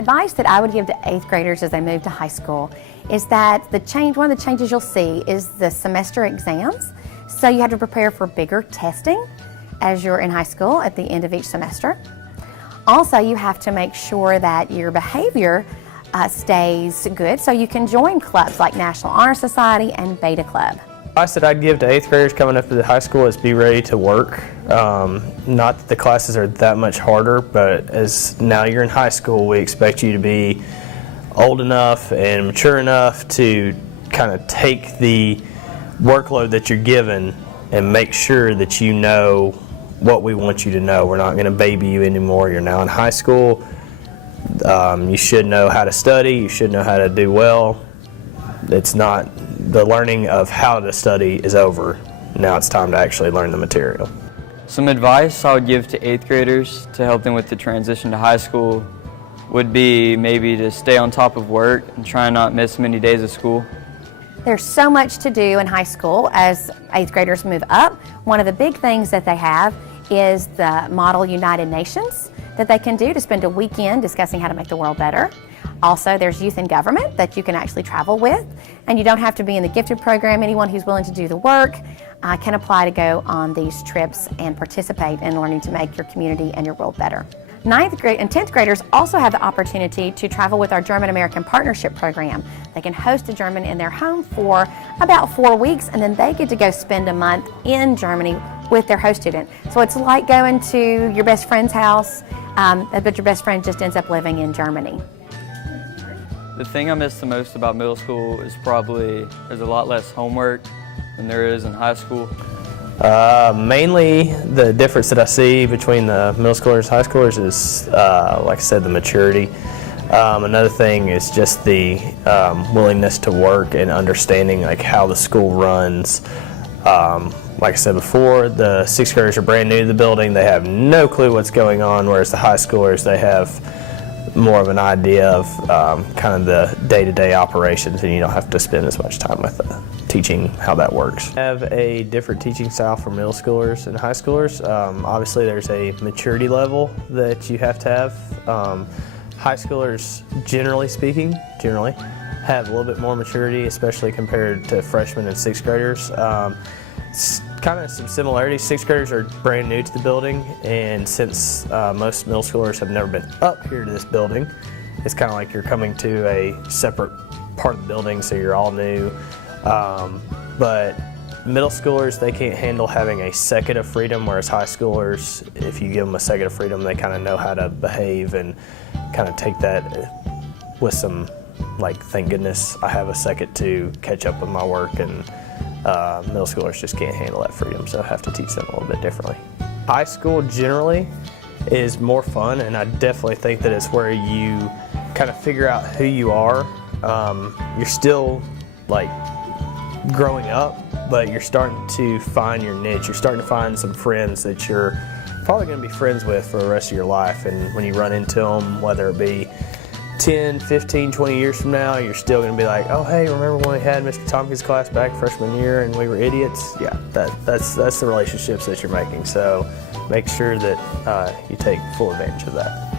advice that I would give to 8th graders as they move to high school is that one of the changes you'll see is the semester exams. So you have to prepare for bigger testing as you're in high school at the end of each semester. Also, you have to make sure that your behavior stays good so you can join clubs like National Honor Society and Beta Club. Advice that I'd give to 8th graders coming up to the high school is be ready to work. Not that the classes are that much harder, but as now you're in high school, we expect you to be old enough and mature enough to kind of take the workload that you're given and make sure that you know what we want you to know. We're not going to baby you anymore. You're now in high school. You should know how to study. You should know how to do well. It's not the learning of how to study is over. Now it's time to actually learn the material. Some advice I would give to 8th graders to help them with the transition to high school would be maybe to stay on top of work and try not miss many days of school. There's so much to do in high school as 8th graders move up. One of the big things that they have is the Model United Nations that they can do to spend a weekend discussing how to make the world better. Also, there's youth in government that you can actually travel with, and you don't have to be in the gifted program. Anyone who's willing to do the work can apply to go on these trips and participate in learning to make your community and your world better. 9th grade and 10th graders also have the opportunity to travel with our German-American Partnership Program. They can host a German in their home for about 4 weeks, and then they get to go spend a month in Germany with their host student. So it's like going to your best friend's house, but your best friend just ends up living in Germany. The thing I miss the most about middle school is probably there's a lot less homework than there is in high school. Mainly the difference that I see between the middle schoolers and high schoolers is, like I said, the maturity. Another thing is just the willingness to work and understanding like how the school runs. Like I said before, the 6th graders are brand new to the building. They have no clue what's going on, whereas the high schoolers, they have more of an idea of kind of the day-to-day operations, and you don't have to spend as much time with teaching how that works. I have a different teaching style for middle schoolers and high schoolers. Obviously there's a maturity level that you have to have. High schoolers, generally speaking, have a little bit more maturity, especially compared to freshmen and 6th graders. Kind of some similarities. 6th graders are brand new to the building, and since most middle schoolers have never been up here to this building, it's kind of like you're coming to a separate part of the building, so you're all new. But middle schoolers, they can't handle having a second of freedom, whereas high schoolers, if you give them a second of freedom, they kind of know how to behave and kind of take that with some, like, thank goodness I have a second to catch up with my work, and middle schoolers just can't handle that freedom, so I have to teach them a little bit differently. High school generally is more fun, and I definitely think that it's where you kind of figure out who you are. You're still like growing up, but you're starting to find your niche. You're starting to find some friends that you're probably going to be friends with for the rest of your life, and when you run into them, whether it be 10, 15, 20 years from now, you're still going to be like, oh hey, remember when we had Mr. Tompkins' class back freshman year and we were idiots? Yeah, that's the relationships that you're making, so make sure that you take full advantage of that.